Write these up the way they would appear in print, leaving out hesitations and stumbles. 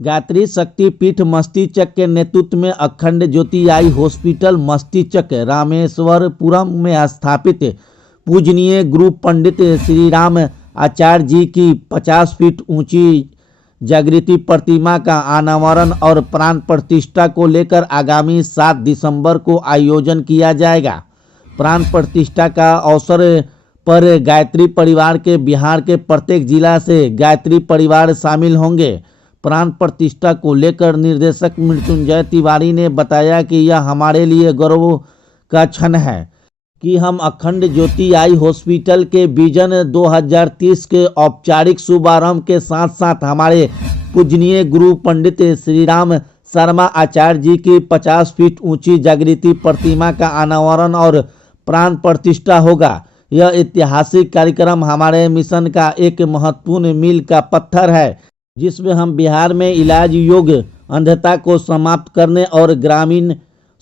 गायत्री शक्तिपीठ मस्तिचक के नेतृत्व में अखंड ज्योति आई हॉस्पिटल मस्तिचक रामेश्वरपुरम में स्थापित पूजनीय गुरु पंडित श्री राम आचार्य जी की 50 फीट ऊंची जागृति प्रतिमा का अनावरण और प्राण प्रतिष्ठा को लेकर आगामी 7 दिसंबर को आयोजन किया जाएगा। प्राण प्रतिष्ठा का अवसर पर गायत्री परिवार के बिहार के प्रत्येक जिला से गायत्री परिवार शामिल होंगे। प्राण प्रतिष्ठा को लेकर निर्देशक मृत्युंजय तिवारी ने बताया कि यह हमारे लिए गौरव का क्षण है कि हम अखंड ज्योति आई हॉस्पिटल के विजन 2030 के औपचारिक शुभारंभ के साथ साथ हमारे पूजनीय गुरु पंडित श्री राम शर्मा आचार्य जी की 50 फीट ऊंची जागृति प्रतिमा का अनावरण और प्राण प्रतिष्ठा होगा। यह ऐतिहासिक कार्यक्रम हमारे मिशन का एक महत्वपूर्ण मील का पत्थर है, जिसमें हम बिहार में इलाज योग्य अंधता को समाप्त करने और ग्रामीण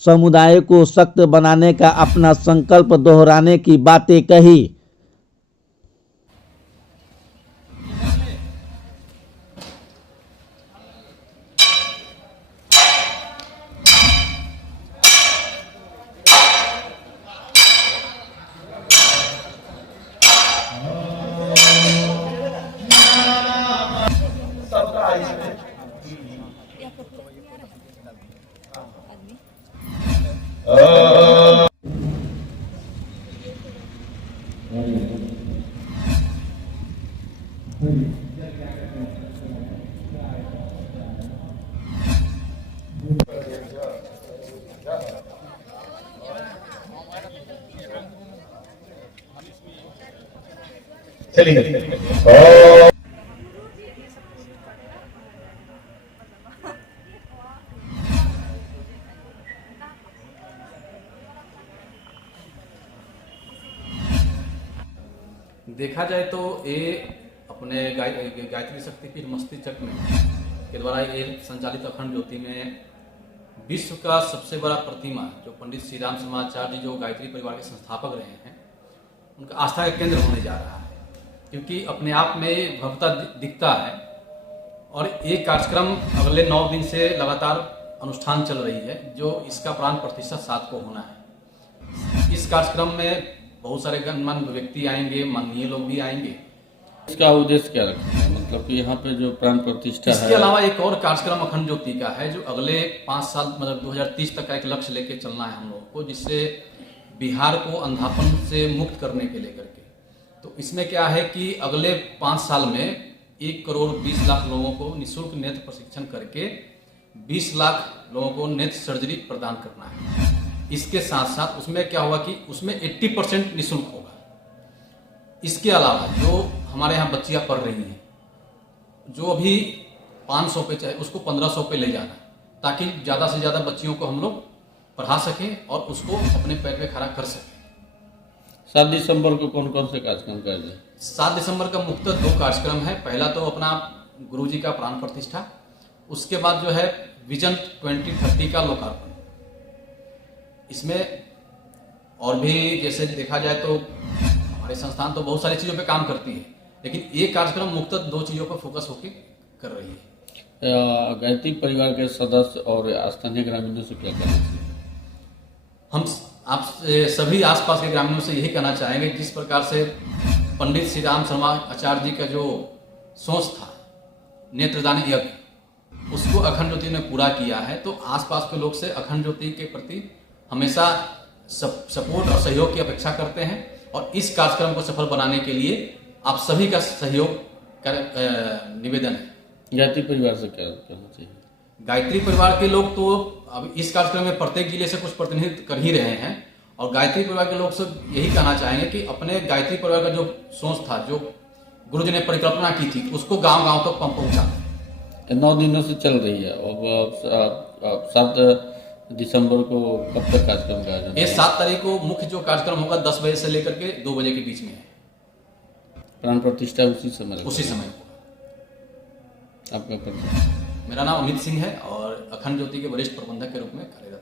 समुदाय को सशक्त बनाने का अपना संकल्प दोहराने की बातें कही। चलिए देखा जाए तो ये अपने गायत्री शक्तिपीठ मस्तिचक में के द्वारा ये संचालित अखंड ज्योति में विश्व का सबसे बड़ा प्रतिमा जो पंडित श्री राम शर्मा आचार्य जी जो गायत्री परिवार के संस्थापक रहे हैं, उनका आस्था का केंद्र होने जा रहा है, क्योंकि अपने आप में भव्यता दिखता है। और ये कार्यक्रम अगले 9 दिन से लगातार अनुष्ठान चल रही है, जो इसका प्राण प्रतिष्ठा 7 को होना है। इस कार्यक्रम में बहुत सारे गणमान्य व्यक्ति आएंगे, माननीय लोग भी आएंगे। इसका उद्देश्य क्या रखा है, मतलब कि यहाँ पे जो प्राण प्रतिष्ठा है, इसके अलावा एक और कार्यक्रम अखंड ज्योति का है जो अगले 5 साल मतलब 2030 तक का एक लक्ष्य लेके चलना है हम लोगों को, जिससे बिहार को अंधापन से मुक्त करने के लेकर के। तो इसमें क्या है कि अगले 5 साल में 1 करोड़ 20 लाख लोगों को निःशुल्क नेत्र प्रशिक्षण करके 20 लाख लोगों को नेत्र सर्जरी प्रदान करना है। इसके साथ साथ उसमें क्या होगा कि उसमें 80% निःशुल्क होगा। इसके अलावा जो हमारे यहाँ बच्चियाँ पढ़ रही हैं, जो अभी 500 पे चाहे उसको 1500 पे ले जाना, ताकि ज़्यादा से ज़्यादा बच्चियों को हम लोग पढ़ा सकें और उसको अपने पैर पे खड़ा कर सकें। 7 दिसंबर को कौन कौन से कार्यक्रम कर रहे हैं? 7 दिसंबर का मुख्यतः 2 कार्यक्रम है। पहला तो अपना गुरु जी का प्राण प्रतिष्ठा, उसके बाद जो है विजन 2030 का लोकार्पण। इसमें और भी जैसे देखा जाए तो हमारे संस्थान तो बहुत सारी चीज़ों पे काम करती है, लेकिन ये कार्यक्रम मुख्यतः 2 चीज़ों पर फोकस होकर कर रही है। गायत्री परिवार के सदस्य और स्थानीय ग्रामीणों से क्या कहना चाहिए? हम आप सभी आसपास के ग्रामीणों से यही कहना चाहेंगे, जिस प्रकार से पंडित श्री राम शर्मा आचार्य जी का जो सोच था नेत्रदान यज्ञ, उसको अखंड ज्योति ने पूरा किया है। तो आसपास के लोग से अखंड ज्योति के प्रति हमेशा सपोर्ट और सहयोग की अपेक्षा करते हैं, और इस कार्यक्रम को सफल बनाने के लिए आप सभी का सहयोग निवेदन है। गायत्री परिवार से क्या कहना चाहिए? गायत्री परिवार के लोग तो अब इस कार्यक्रम में प्रत्येक जिले से कुछ प्रतिनिधित्व कर ही रहे हैं, और गायत्री परिवार के लोग से यही कहना चाहेंगे कि अपने गायत्री परिवार का जो सोच था, जो गुरुजी ने परिकल्पना की थी, उसको गांव-गांव तक पहुंचाते। 9 दिनों से चल रही है और 7 दिसंबर को कब तक कार्यक्रम का आयोजन? ये 7 तारीख को मुख्य जो कार्यक्रम होगा 10 बजे से लेकर के 2 बजे के बीच में है। प्राण प्रतिष्ठा उसी समय होगा। आपका परिचय? मेरा नाम अमित सिंह है और अखंड ज्योति के वरिष्ठ प्रबंधक के रूप में कार्यरत